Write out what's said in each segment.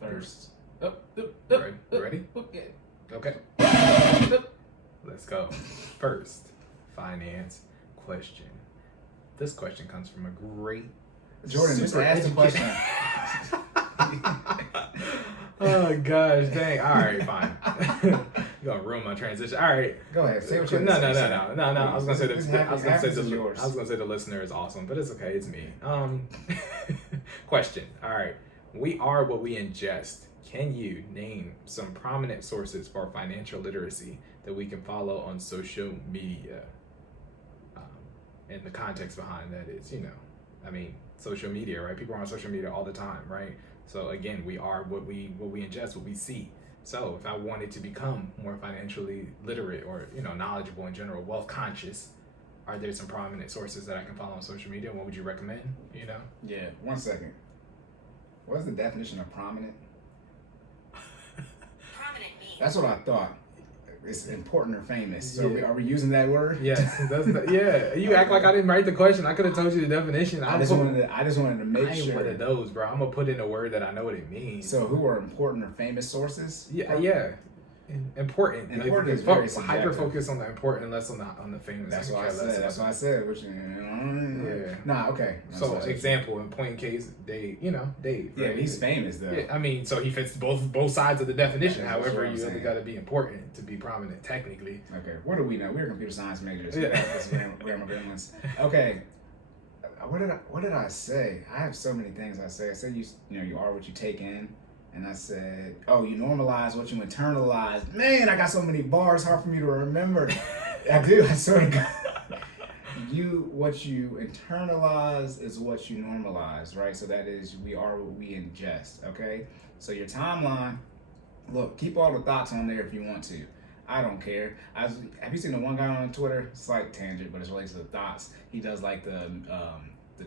First. Ready? Okay. Let's go. First, finance question. This question comes from a great Jordan, just ask the question. Oh gosh, dang. All right, fine. You're gonna ruin my transition. All right. Go ahead. Say what you No. say. I was gonna say Yours. I was gonna say the listener is awesome, but it's okay. It's me. Question. All right. We are what we ingest. Can you name some prominent sources for financial literacy that we can follow on social media? And the context behind that is, social media, right? People are on social media all the time, right? So again, we are what we ingest, what we see. So if I wanted to become more financially literate or, knowledgeable in general, wealth conscious, are there some prominent sources that I can follow on social media? What would you recommend? Yeah, 1 second. What's the definition of prominent? Prominent means. That's what I thought. It's important or famous. So Yeah. are we using that word? Yes, yeah. You act like I didn't write the question. I could have told you the definition. I just wanted to make I ain't sure. one of those, bro. I'm gonna put in a word that I know what it means. So who are important or famous sources? Yeah. Important. Important is very subjective. Hyper focus on the important, less on the famous. That's what I said. That's what I said. Which, Yeah. Nah, okay. So example, in point in case, Dave. Dave. Yeah, right? he's famous though. Yeah, so he fits both sides of the definition. Yeah, that's However, what I'm you saying. got to be important to be prominent, technically. Okay, what do we know? We're computer science majors. Yeah. Grammar gremlins. Okay. What did I say? I have so many things I say. I said you are what you take in. And I said, oh, you normalize what you internalize. Man, I got so many bars, hard for me to remember. I do, I swear to God. What you internalize is what you normalize, right? So that is, we are what we ingest, okay? So your timeline, look, keep all the thoughts on there if you want to. I don't care. Have you seen the one guy on Twitter? Slight tangent, but it's related to the thoughts. He does like the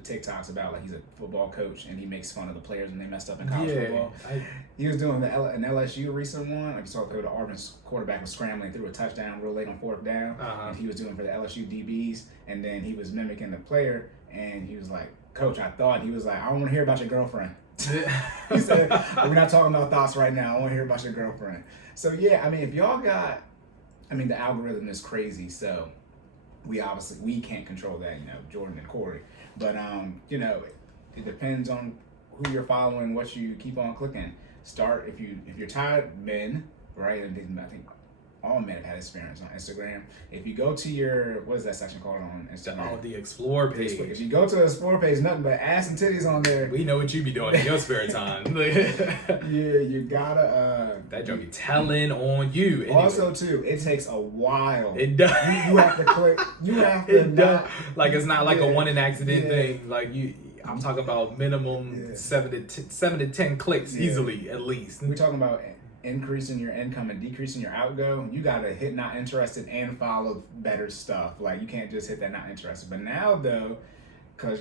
TikToks about like he's a football coach and he makes fun of the players when they messed up in college football. He was doing an LSU recent one. Like you saw the Auburn's quarterback was scrambling through a touchdown real late on 4th down, and he was doing for the LSU DBs. And then he was mimicking the player, and he was like, "Coach, I don't want to hear about your girlfriend." He said, "We're not talking about thoughts right now. I want to hear about your girlfriend." So yeah, if y'all got, the algorithm is crazy. So we can't control that. Jordan and Cory. But it depends on who you're following, what you keep on clicking. Start if you're tired, men, right? And I think all men have had experience on Instagram. If you go to your, what is that section called on Instagram? The Explore page. If you go to the Explore page, nothing but ass and titties on there. We know what you be doing in your spare time. Yeah, you gotta. That joke be telling on you. Anyway. Also, too, it takes a while. It does. You have to click. You have to. It does. Like it's not like a one in accident thing. Like I'm talking about minimum 7 to 10 clicks easily, at least. We're talking about increasing your income and decreasing your outgo. You gotta hit not interested and follow better stuff. Like you can't just hit that not interested. But now though, because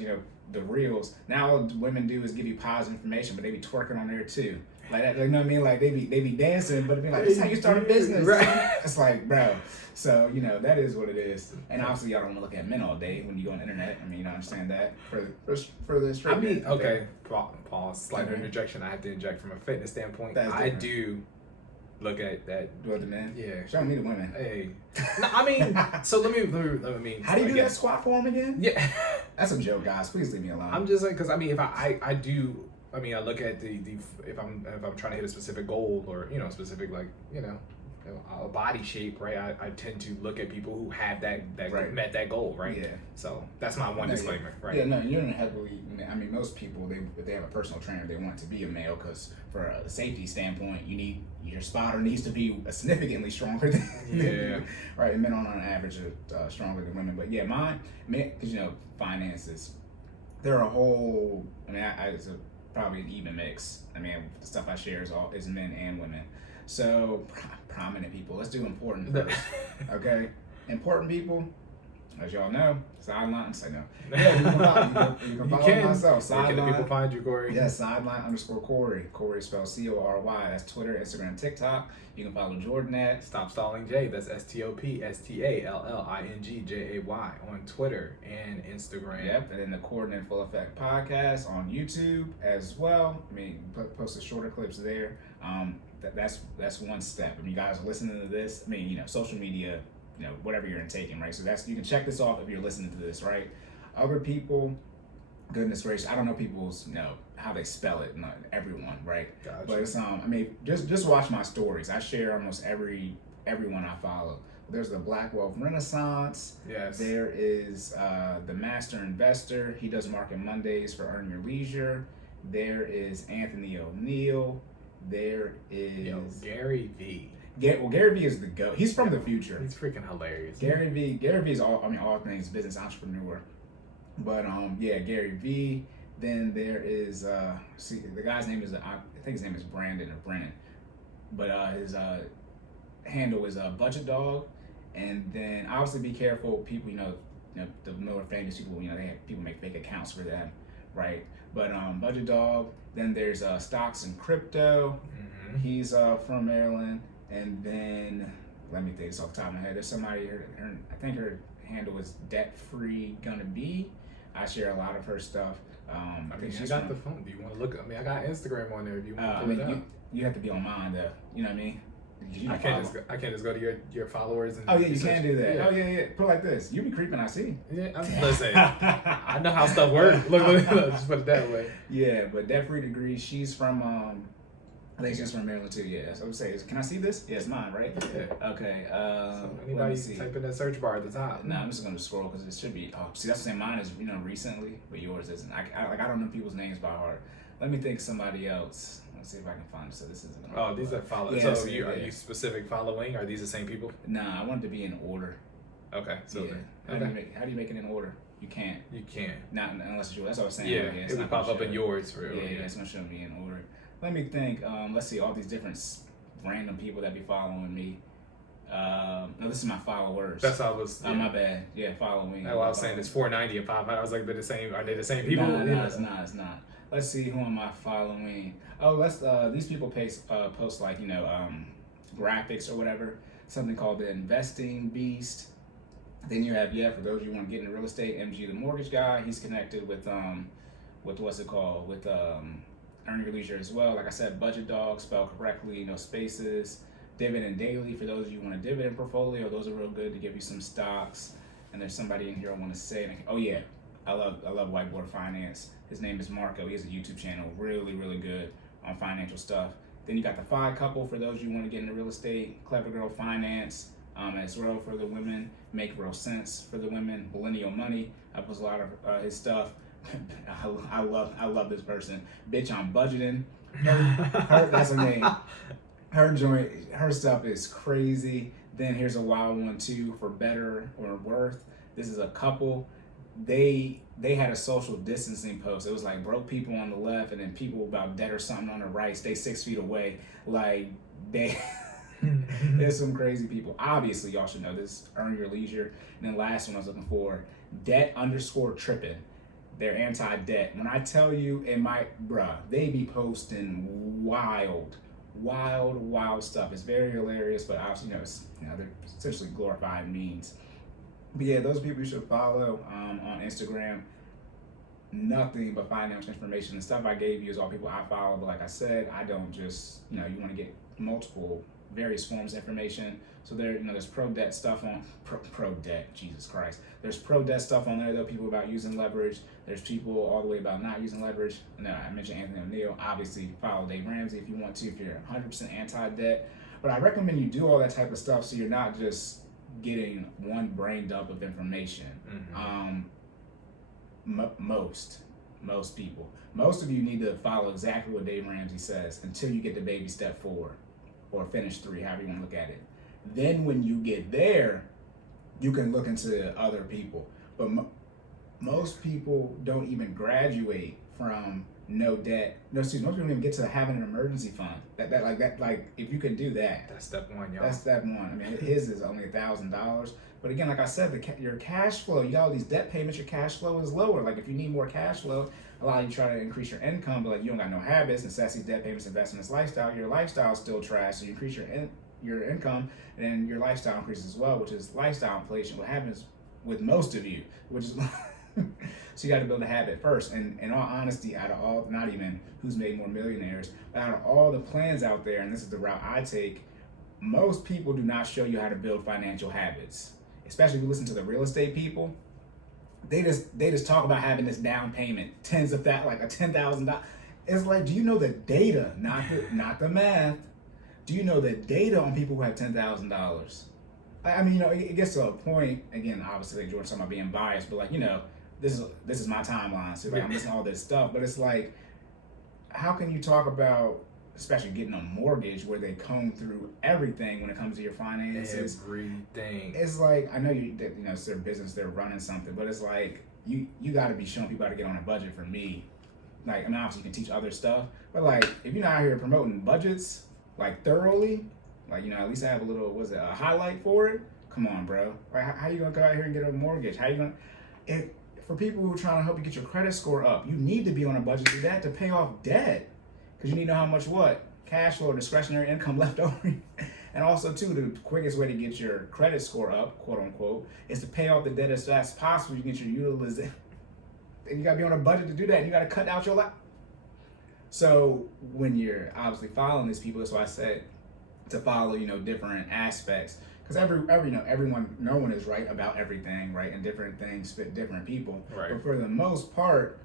the reels, now all women do is give you positive information, but they be twerking on there too. Like that, you know what I mean? Like they be dancing, but it be like, this is how you start a business. Right. It's like, bro. So, that is what it is. And obviously y'all don't want to look at men all day when you go on the internet. You understand that for the straight men. Okay, pause, slight interjection. I have to inject from a fitness standpoint. I do look at that. What, the men? Yeah. Show me the women. Hey. No, so let me. How do you do that squat form again? Yeah. That's a joke, guys. Please leave me alone. I'm just like, because if I do, I look at the if I'm trying to hit a specific goal or specific a body shape, right? I tend to look at people who have that right. met that goal, right? Yeah. So that's my one disclaimer, right? Yeah, no, you're in a heavily. Most people if they have a personal trainer, they want to be a male because for a safety standpoint, your spotter needs to be significantly stronger than you. Right? Men on average are stronger than women, but yeah, mine, because finances, they're a whole. It's probably an even mix. The stuff I share is men and women. So prominent people. Let's do important first. Okay, important people. as y'all know, sideline. Say no. Yeah, you can follow myself. Where can the Sideline. people find you, Cory? Yes, sideline_Cory. Cory spelled CORY. That's Twitter, Instagram, TikTok. You can follow Jordan at Stop Stalling J. That's STOPSTALLINGJAY on Twitter and Instagram. Yep, and then the Coordinate Full Effect podcast on YouTube as well. I mean, post the shorter clips there. That's one step. And you guys are listening to this. I mean, social media, whatever you're intaking, right? So you can check this off if you're listening to this, right? Other people, goodness gracious, I don't know people's, how they spell it, not everyone, right? Gotcha. But it's just watch my stories. I share almost everyone I follow. There's the Black Wealth Renaissance. Yes. There is the Master Investor. He does Market Mondays for Earn Your Leisure. There is Anthony O'Neill. There is Gary V. Gary V is the GOAT. He's from the future. He's freaking hilarious. Gary V is all things business entrepreneur. But Gary V. Then there is the guy's name is I think his name is Brandon or Brennan, but his handle is Budget Dog. And then obviously be careful, people. The more famous people. People make fake accounts for them, right? But Budget Dog. Then there's Stocks and Crypto. Mm-hmm. He's from Maryland. And then let me think this off the top of my head. There's somebody I think her handle is Debt Free Gonna Be. I share a lot of her stuff. I think she got the phone. Do you want to look? I got Instagram on there. If you want to pull it up. You have to be on mine though. You know what I mean? I can't just go to your followers and. Oh yeah, you can do that. Yeah. Oh yeah. Put it like this. You be creeping. I see. Yeah, listen. I know how stuff works. Look, just put it that way. Yeah, but Debt Free Degree. She's from I think she's from Maryland too. Yeah, so I would say, can I see this? Yeah, it's mine, right? Yeah. Okay. So anybody type in that search bar at the top. No, I'm just gonna scroll because it should be. Oh, see, that's the same. Mine is recently, but yours isn't. I don't know people's names by heart. Let me think somebody else. Let's see if I can find it. So this isn't. Oh, these are following. Yeah, so are you specific following? Are these the same people? Nah, I want it to be in order. Okay. So yeah. How do you make it in order? You can't. You can't. Not unless it's yours. That's what I was saying. Yeah, it would pop up in yours for real. Yeah, it's gonna show me in order. Let me think. Let's see all these different random people that be following me. No, this is my followers. That's how I was. Yeah. My bad. Yeah, following. I was saying it's 490 and 500. I was like, they're the same. Are they the same people? No, it's not. It's not. Let's see, who am I following? Oh, these people post like graphics or whatever. Something called the Investing Beast. Then you have for those of you who want to get into real estate, MG the Mortgage Guy. He's connected with what's it called with Earn Your Leisure as well. Like I said, Budget Dog, spelled correctly, no spaces. Dividend Daily, for those of you who want a dividend portfolio, those are real good to give you some stocks. And there's somebody in here I want to say. I love Whiteboard Finance. His name is Marco. He has a YouTube channel, really, really good on financial stuff. Then you got the Five Couple, for those of you who want to get into real estate. Clever Girl Finance, as well for the women. Make Real Sense for the women. Millennial Money, I post a lot of his stuff. I love this person. Bitch, I'm budgeting. Her that's her name. Her stuff is crazy. Then here's a wild one too for Better or Worth. This is a couple. They had a social distancing post. It was like broke people on the left and then people about debt or something on the right. Stay 6 feet away. Like there's some crazy people. Obviously, y'all should know this. Earn Your Leisure. And then last one I was looking for, Debt_Trippin'. They're anti-debt. When I tell you, they be posting wild stuff. It's very hilarious, but obviously, they're essentially glorified memes. But yeah, those people you should follow on Instagram. Nothing but financial information. The stuff I gave you is all people I follow. But like I said, I don't just, you want to get multiple various forms of information. So there's pro-debt stuff on, pro-debt, Jesus Christ. There's pro-debt stuff on there, though, people about using leverage. There's people all the way about not using leverage. And I mentioned Anthony O'Neill. Obviously, follow Dave Ramsey if you want to, if you're 100% anti-debt. But I recommend you do all that type of stuff so you're not just getting one brain dump of information. Mm-hmm. Most people. Most of you need to follow exactly what Dave Ramsey says until you get to baby step 4 or finish 3, however you want to look at it. Then when you get there, you can look into other people. But most people don't even graduate from no debt. No, excuse me, most people don't even get to having an emergency fund. Like if you could do that, That's step one, y'all. that's step one. I mean, his is only $1,000. But again, like I said, your cash flow, you got all these debt payments, your cash flow is lower. Like if you need more cash flow, a lot of you try to increase your income, but like you don't got no habits, necessities, debt payments, investments, lifestyle. Your lifestyle is still trash, so you increase your income, and then your lifestyle increases as well, which is lifestyle inflation. What happens with most of you, which is so you got to build a habit first. And in all honesty, out of all, not even who's made more millionaires, but out of all the plans out there, and this is the route I take, most people do not show you how to build financial habits. Especially if you listen to the real estate people, they just talk about having this down payment, tens of that, like a $10,000. It's like, do you know the data, not the math? Do you know the data on people who have $10,000? I mean, it gets to a point. Again, obviously, like Jordan's talking about being biased, but like, this is my timeline, so like I'm listening to all this stuff. But it's like, how can you talk about, especially getting a mortgage, where they comb through everything when it comes to your finances? Everything. It's like, I know it's their business, they're running something, but it's like you got to be showing people how to get on a budget. For me, like, I mean, obviously you can teach other stuff, but like if you're not out here promoting budgets like thoroughly, like at least have a little, a highlight for it. Come on, bro. Like, how you gonna go out here and get a mortgage? How you gonna? For people who are trying to help you get your credit score up, you need to be on a budget to do that, to pay off debt. Because you need to know how much cash flow or discretionary income left over. And also too, the quickest way to get your credit score up, quote unquote, is to pay off the debt as fast as possible. You get your utilization. And you gotta be on a budget to do that. And you gotta cut out your life. So when you're obviously following these people, that's why I said to follow, different aspects. Because everyone, no one is right about everything, right? And different things fit different people. Right. But for the most part,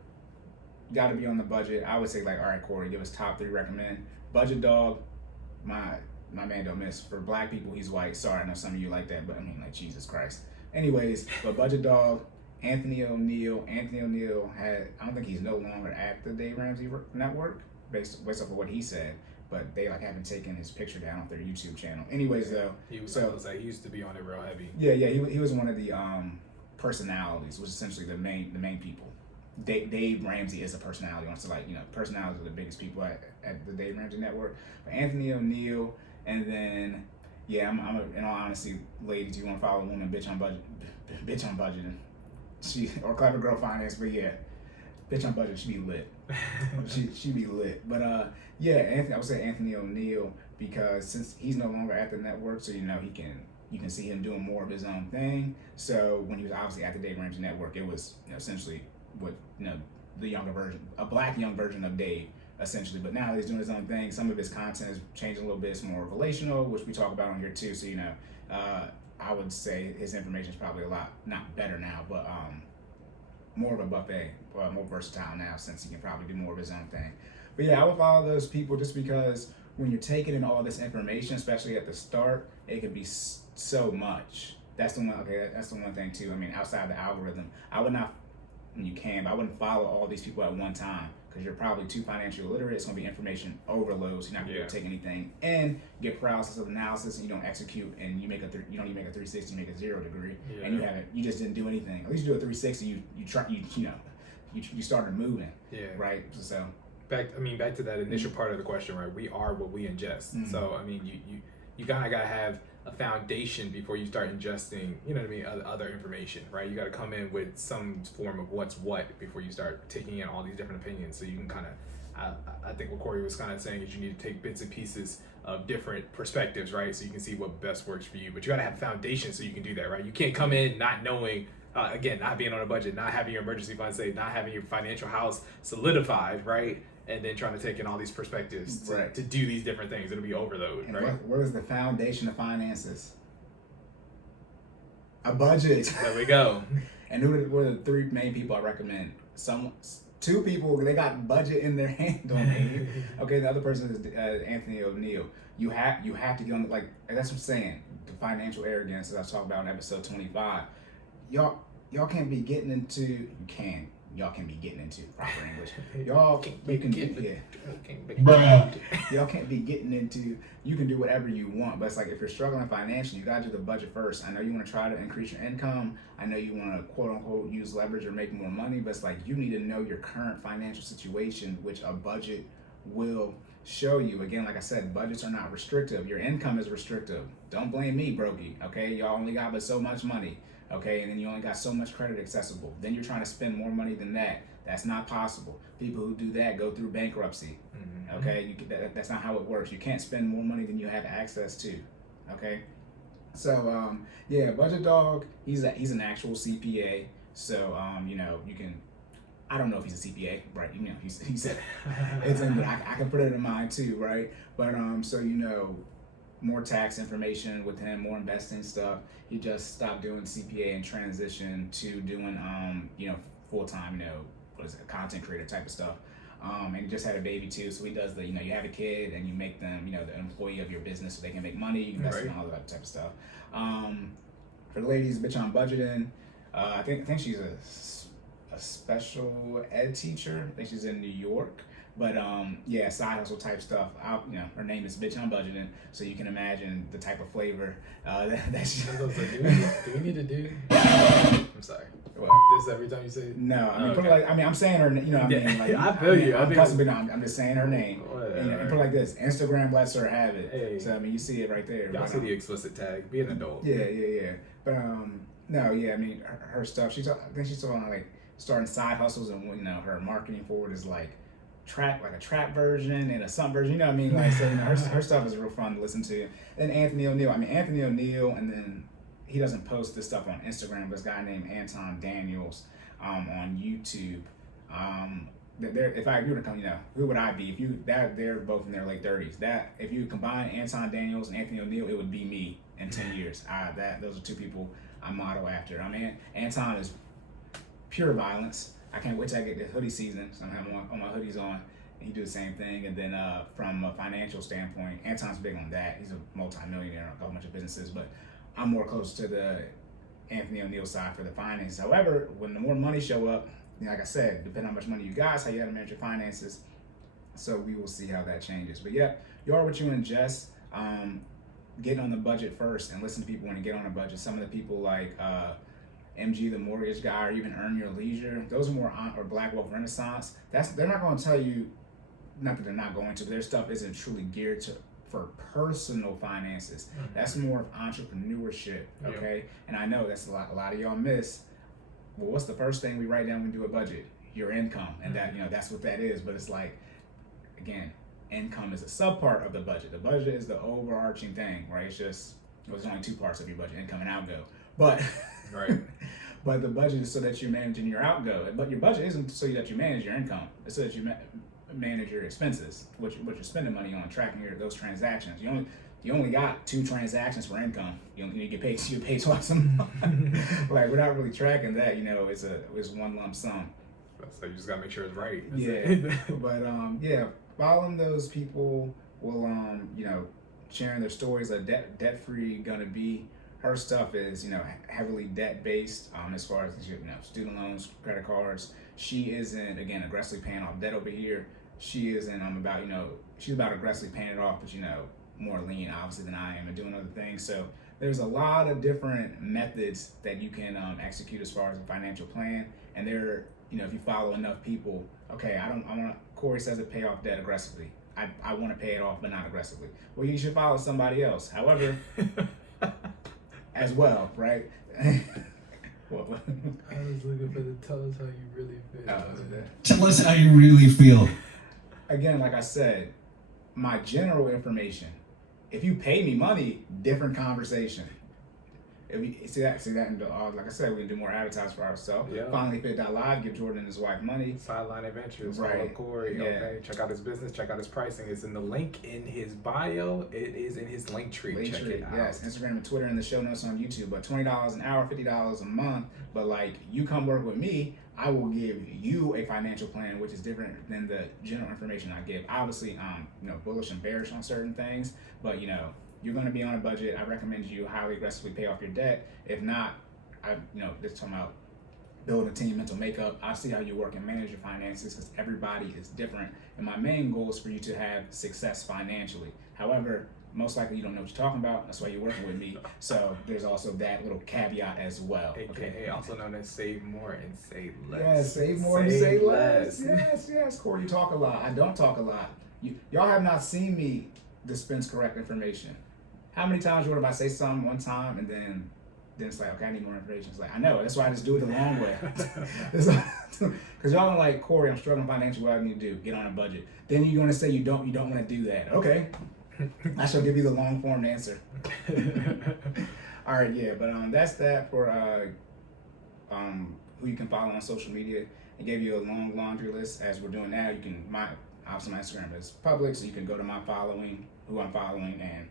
you got to be on the budget. I would say, like, all right, Cory, give us top 3 recommend. Budget Dog, my man don't miss. For black people, he's white. Sorry, I know some of you like that, but I mean, like, Jesus Christ. Anyways, but Budget Dog, Anthony O'Neill I don't think he's no longer at the Dave Ramsey Network, based off of what he said. But they haven't taken his picture down off their YouTube channel. Anyways, though, He used to be on it real heavy. Yeah, he was one of the personalities, which is essentially the main people. Dave Ramsey is a personality. So personalities are the biggest people at the Dave Ramsey Network. But Anthony O'Neill, and then I'm in all honesty, ladies, you want to follow a woman, bitch on budgeting, or Clever Girl Finance, but yeah. Bitch on budget, she be lit. she be lit. But Anthony, I would say Anthony O'Neill, because since he's no longer at the network, so you can see him doing more of his own thing. So when he was obviously at the Dave Ramsey Network, it was essentially what the younger version, a black young version of Dave, essentially. But now he's doing his own thing. Some of his content is changing a little bit. It's more relational, which we talk about on here too. So I would say his information is probably a lot not better now, but more of a buffet, more versatile now, since he can probably do more of his own thing. But yeah, I would follow those people just because when you're taking in all this information, especially at the start, it can be so much. That's the one thing too. I mean, outside the algorithm, I would not, but I wouldn't follow all these people at one time, because you're probably too financially illiterate. It's going to be information overload, so you're not going to be able to take anything in, get paralysis of analysis, and you don't execute, and you don't even make a 360, you make a 0 degree, and you just didn't do anything. At least you do a 360, you started moving, right? So back to that initial part of the question, right? We are what we ingest. Mm-hmm. So I mean, you gotta have a foundation before you start ingesting, other information, right? You got to come in with some form of what's what before you start taking in all these different opinions. So you can kind of, I think what Cory was kind of saying is you need to take bits and pieces of different perspectives, right? So you can see what best works for you. But you got to have a foundation so you can do that, right? You can't come in not knowing, again, not being on a budget, not having your emergency fund saved, not having your financial house solidified, right? And then trying to take in all these perspectives to do these different things. It'll be overload, and right? What is the foundation of finances? A budget. There we go. And what are the 3 main people I recommend? 2 people, they got budget in their hand on me. Okay, the other person is Anthony O'Neill. You have to get on, that's what I'm saying. The financial arrogance that I was talking about in episode 25. Y'all can't be getting into, y'all can be getting into proper English. Y'all can't be getting into, you can do whatever you want, but it's like if you're struggling financially, you gotta do the budget first. I know you want to try to increase your income. I know you want to quote unquote use leverage or make more money, but it's like you need to know your current financial situation, which a budget will show you. Again, like I said, budgets are not restrictive. Your income is restrictive. Don't blame me, brokey. Okay, y'all only got but so much money. Okay, and then you only got so much credit accessible. Then you're trying to spend more money than that. That's not possible. People who do that go through bankruptcy. Okay, that's not how it works. You can't spend more money than you have access to. Okay, so yeah, Budget Dog. He's an actual CPA. So you know, you can. I don't know if he's a CPA, right? You know, he said it's in, but I can put it in mine too, right? But so you know, more tax information with him, more investing stuff. He just stopped doing CPA and transitioned to doing you know, full time, you know, what is it, content creator type of stuff. And he just had a baby too, so he does the, you know, you have a kid and you make them, you know, the employee of your business so they can make money, you invest in all that type of stuff. For the ladies, bitch on budgeting. I think she's a special ed teacher. I think she's in New York. But yeah, side hustle type stuff. You know, her name is Bitch on Budgeting, so you can imagine the type of flavor that she. Do we need to do? I'm sorry. What? This every time you say it? No, I mean, put it like, I mean, I'm saying her. You know, what I mean, like, I feel you. I'm just saying her name. And put it like this: Instagram lets her have it. Hey. So I mean, you see it right there. Y'all see the explicit tag. Be an adult. Yeah. But no, yeah. I mean, her stuff. I think she's still on like starting side hustles, and you know, her marketing forward is like a trap version and a something version, you know what I mean? Like, so you know, her stuff is real fun to listen to. Then Anthony O'Neill, and then he doesn't post this stuff on Instagram, but this guy named Anton Daniels on YouTube. If I were to come, you know, who would I be? They're both in their late 30s. That if you combine Anton Daniels and Anthony O'Neill, it would be me in 10 years. Those are two people I model after. I mean, Anton is pure violence. I can't wait till I get the hoodie season, so I'm having all my hoodies on, and he do the same thing. And then from a financial standpoint, Anton's big on that. He's a multi-millionaire, a bunch of businesses, but I'm more close to the Anthony O'Neill side for the finances. However, when the more money show up, you know, like I said, depending on how much money you guys, how you have to manage your finances. So we will see how that changes. But yeah, you are what you ingest. Get on the budget first and listen to people when you get on a budget. Some of the people like MG, the mortgage guy, or even Earn Your Leisure, those are more or Black Wealth Renaissance. They're not going to tell you, not that they're not going to, but their stuff isn't truly geared for personal finances. Mm-hmm. That's more of entrepreneurship, okay? Yep. And I know that's a lot of y'all miss. Well, what's the first thing we write down when we do a budget? Your income, and that, you know, that's what that is. But it's like, again, income is a subpart of the budget. The budget is the overarching thing, right? It's just, there's only two parts of your budget: income and outgo. But right. But the budget is so that you're managing your outgo. But your budget isn't so that you manage your income. It's so that you manage your expenses, what you're spending money on, tracking those transactions. You only got 2 transactions for income. You get paid twice a month. Like, we're not really tracking that. You know, it's one lump sum. So you just gotta make sure it's right. But yeah, following those people will you know, sharing their stories of debt free gonna be. Her stuff is, you know, heavily debt based as far as, you know, student loans, credit cards. She isn't, again, aggressively paying off debt over here. She isn't about, you know, she's about aggressively paying it off, but, you know, more lean obviously than I am and doing other things. So there's a lot of different methods that you can execute as far as a financial plan. And there, you know, if you follow enough people, okay, Cory says to pay off debt aggressively. I want to pay it off, but not aggressively. Well, you should follow somebody else. However, as well, right? I was looking for the tell us how you really feel. Tell us how you really feel. Again, like I said, my general information. If you pay me money, different conversation. If you see that, and like I said, we can do more advertising for ourselves. Yeah. FinallyFit.live, give Jordan and his wife money. Sideline Adventures, right. Follow Cory. Yeah. Okay, check out his business, check out his pricing. It's in the link in his bio. It is in his link tree. Check it out. Yes, Instagram and Twitter and the show notes on YouTube. But $20 an hour, $50 a month. But like, you come work with me, I will give you a financial plan, which is different than the general information I give. Obviously, you know, bullish and bearish on certain things, but you know, you're going to be on a budget. I recommend you highly aggressively pay off your debt. If not, you know, just talking about build a team, mental makeup. I see how you work and manage your finances because everybody is different. And my main goal is for you to have success financially. However, most likely you don't know what you're talking about. That's why you're working with me. So there's also that little caveat as well. AKA also known as save more and save less. Yeah, save more and save less. Yes, Cory, you talk a lot. I don't talk a lot. Y'all have not seen me dispense correct information. How many times would I say something one time and then it's like, okay, I need more information. It's like, I know, that's why I just do it the long way. Because y'all are like, Cory, I'm struggling financially, what do I need to do? Get on a budget. Then you're gonna say you don't want to do that. Okay. I shall give you the long form answer. All right, yeah, but that's that for who you can follow on social media. I gave you a long laundry list. As we're doing now, you can obviously my Instagram is public, so you can go to my following, who I'm following, and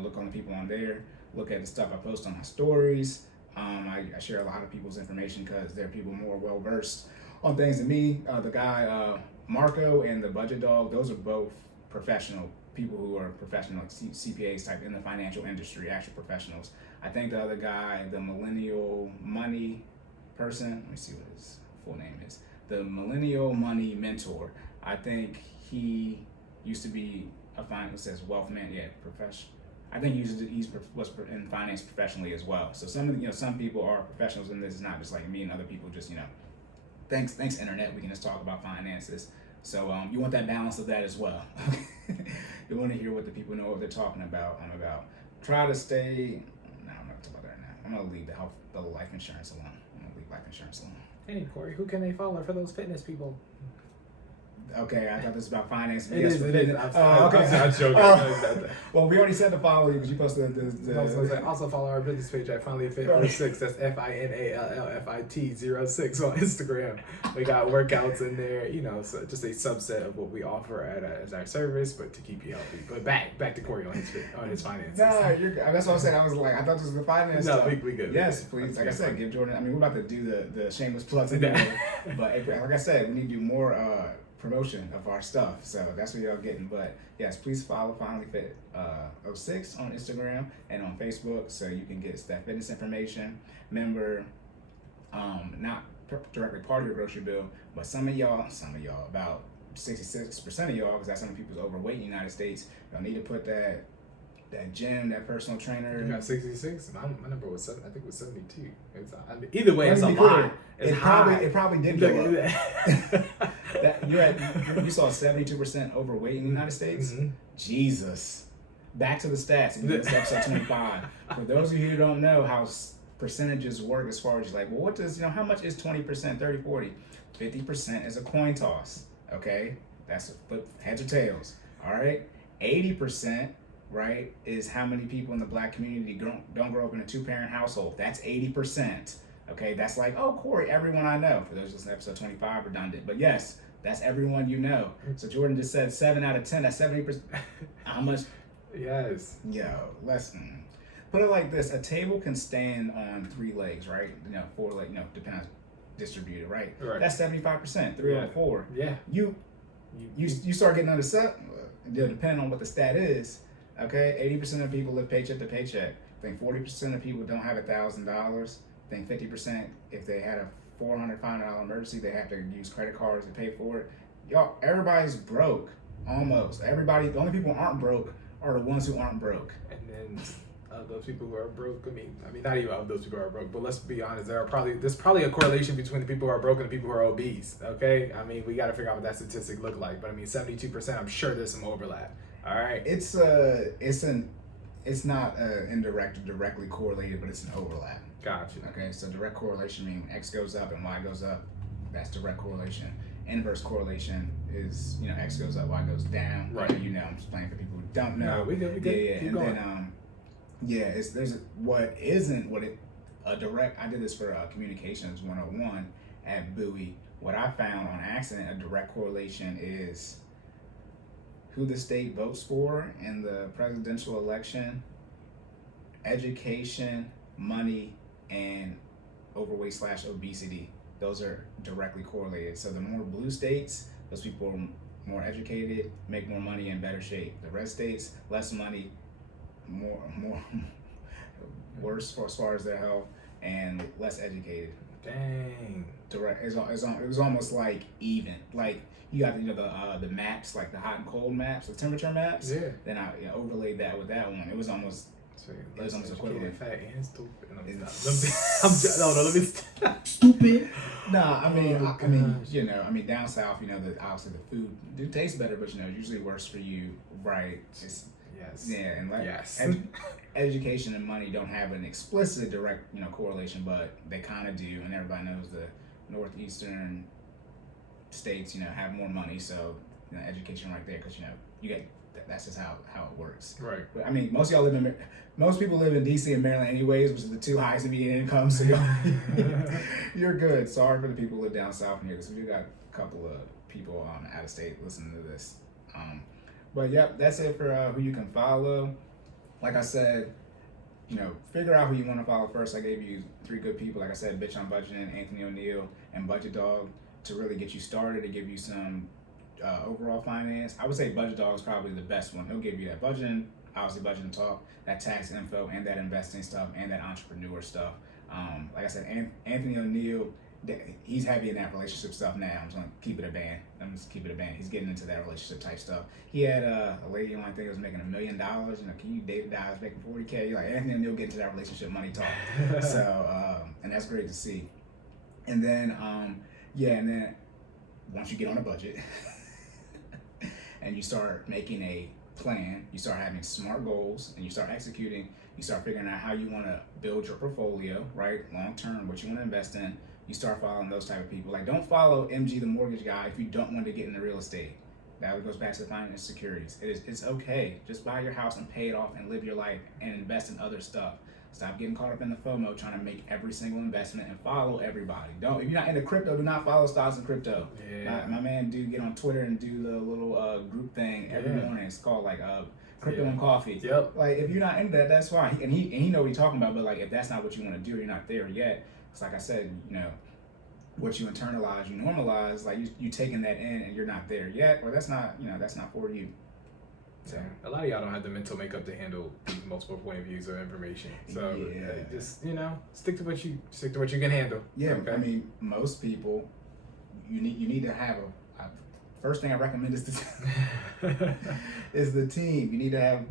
look on the people on there. Look at the stuff I post on my stories. I share a lot of people's information because they're people more well versed on things than me. The guy Marco and the Budget Dog, those are both professional people who are professional CPAs type in the financial industry, actual professionals. I think the other guy, the Millennial Money person, let me see what his full name is. The Millennial Money Mentor. I think he used to be it says wealth man, professional. I think he was in finance professionally as well. So some people are professionals in this. It's not just like me and other people. Just thanks internet. We can just talk about finances. So you want that balance of that as well. You want to hear what the people know what they're talking about. Try to stay. No, I'm not talking about that right now. I'm gonna leave the life insurance alone. Hey Cory, who can they follow for those fitness people? Okay, I thought this was about finance. It is. Okay. I'm not joking. Well, we already said to follow you because you posted the Also follow our business page at FinallyFit06. That's FINALLFIT06 on Instagram. We got workouts in there, so just a subset of what we offer as our service, but to keep you healthy. But back to Cory on his finances. No, you're good. That's what I said. I was like, I thought this was the finance stuff. No, we good. Yes, please. Like I said, give Jordan. I mean, we're about to do the shameless plugs again. But like I said, we need to do more promotion of our stuff, so that's what y'all getting. But yes, please follow FinallyFit 06 on Instagram and on Facebook, so you can get that fitness information. Remember, not directly part of your grocery bill, but some of y'all, about 66% of y'all, because that's how many people's overweight in the United States. Y'all need to put that gym, that personal trainer. You got 66. My number was 7. I think it was 72. Either way, it's a lot. It probably did go up. You saw 72% overweight in the United States. Mm-hmm. Jesus. Back to the stats. And this episode 25. For those of you who don't know how percentages work, as far as what does how much is 20%, 30, 40? 50% is a coin toss. Okay, that's heads or tails. All right, 80%. Right, is how many people in the black community don't grow up in a 2-parent household. That's 80%. Okay, that's like, oh, Cory, everyone I know. For those listening to episode 25, redundant. But yes, that's everyone you know. So Jordan just said 7 out of 10. That's 70%. How much? Yes. Yo, put it like this. A table can stand on 3 legs, right? 4 legs, depending on distributed, right? That's 75%. 3 over 4. Yeah. You start getting under 7, depending on what the stat is. Okay, 80% of people live paycheck to paycheck. I think 40% of people don't have $1,000. I think 50%, if they had a $400, $500 emergency, they have to use credit cards to pay for it. Y'all, everybody's broke, almost. Everybody, the only people who aren't broke are the ones who aren't broke. And then those people who are broke, I mean, not even of those people who are broke, but let's be honest, there's probably a correlation between the people who are broke and the people who are obese, okay? I mean, we got to figure out what that statistic look like, but I mean, 72%, I'm sure there's some overlap. All right. It's not indirect or directly correlated, but it's an overlap. Gotcha. Okay, so direct correlation means X goes up and Y goes up. That's direct correlation. Inverse correlation is X goes up, Y goes down. Right. I'm just playing for people who don't know. No, we good. Yeah. Keep going. I did this for Communications 101 at Bowie. What I found on accident, a direct correlation is who the state votes for in the presidential election, education, money, and overweight/obesity. Those are directly correlated. So the more blue states, those people are more educated, make more money, in better shape. The red states, less money, more worse as far as their health, and less educated. Dang. Direct. It was almost like even. Like you got the maps, like the hot and cold maps, the temperature maps. Yeah. Then I overlaid that with that one. It was almost. So, It was almost equivalent. Fat and stupid. No, It's- let me Stupid. Nah, I mean, Oh, I mean, gosh. down south, obviously the food do taste better, but it's usually worse for you, right? It's, Yes. yeah, and like Yes. education and money don't have an explicit direct, correlation, but they kind of do, and everybody knows the northeastern states, have more money, so education right there, because you get that's just how it works. Right. But I mean, most people live in DC and Maryland anyways, which is the two highest median incomes. So you're good. Sorry for the people who live down south here, because we got a couple of people out of state listening to this. But yep, that's it for who you can follow. Like I said, figure out who you want to follow first. I gave you 3 good people. Like I said, Bitch on Budgeting, Anthony O'Neill, and Budget Dog to really get you started, to give you some overall finance. I would say Budget Dog is probably the best one. He'll give you that budgeting, obviously budgeting talk, that tax info, and that investing stuff, and that entrepreneur stuff. Like I said, Anthony O'Neill, he's heavy in that relationship stuff now. I'm just gonna keep it a band. He's getting into that relationship type stuff. He had a lady on, I think it was making $1 million. Can you date a guy who's making 40K? You're like, Anthony O'Neill get into that relationship money talk. So, and that's great to see. And then, and then once you get on a budget and you start making a plan, you start having smart goals, and you start executing, you start figuring out how you want to build your portfolio, right? Long term, what you want to invest in. You start following those type of people. Like, don't follow MG the mortgage guy if you don't want to get into real estate. That goes back to finance securities. It's okay. Just buy your house and pay it off and live your life and invest in other stuff. Stop getting caught up in the FOMO trying to make every single investment and follow everybody. If you're not into crypto, do not follow stocks in crypto. Yeah. My man do get on Twitter and do the little group thing every morning. It's called like crypto and coffee. Yep. Like, if you're not into that, that's fine. And he know what he's talking about. But like, if that's not what you want to do, you're not there yet. It's like I said, what you internalize, you normalize. Like you taking that in and you're not there yet, or that's not for you. So a lot of y'all don't have the mental makeup to handle these multiple point of views of information. So just stick to what you can handle. Yeah, okay? I mean, most people, you need to have a first thing I recommend is is the team. You need to have,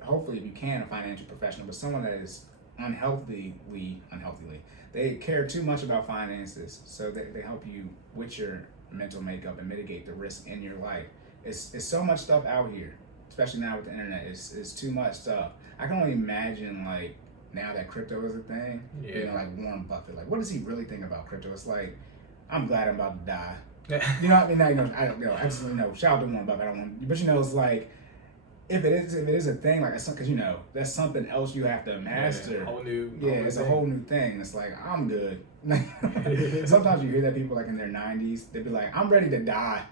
hopefully, if you can, a financial professional, but someone that is unhealthily, they care too much about finances, so they help you with your mental makeup and mitigate the risk in your life. It's so much stuff out here, especially now with the internet. It's too much stuff. I can only imagine, like, now that crypto is a thing, like Warren Buffett, like, what does he really think about crypto? It's like, I'm glad I'm about to die. You know what I mean? I don't know. Absolutely no. Shout out to Warren Buffett. I don't want, but it's like, if it is a thing, like, it's because that's something else you have to master. It's a whole new thing. It's like, I'm good. Sometimes you hear that people like in their 90s, they be like, I'm ready to die.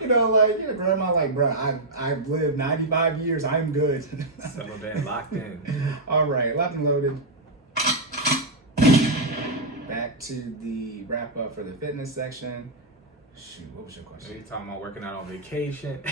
Grandma, like, bro, I've lived 95 years. I'm good. Some of them locked in. All right, locked and loaded. Back to the wrap up for the fitness section. Shoot, what was your question? You talking about working out on vacation?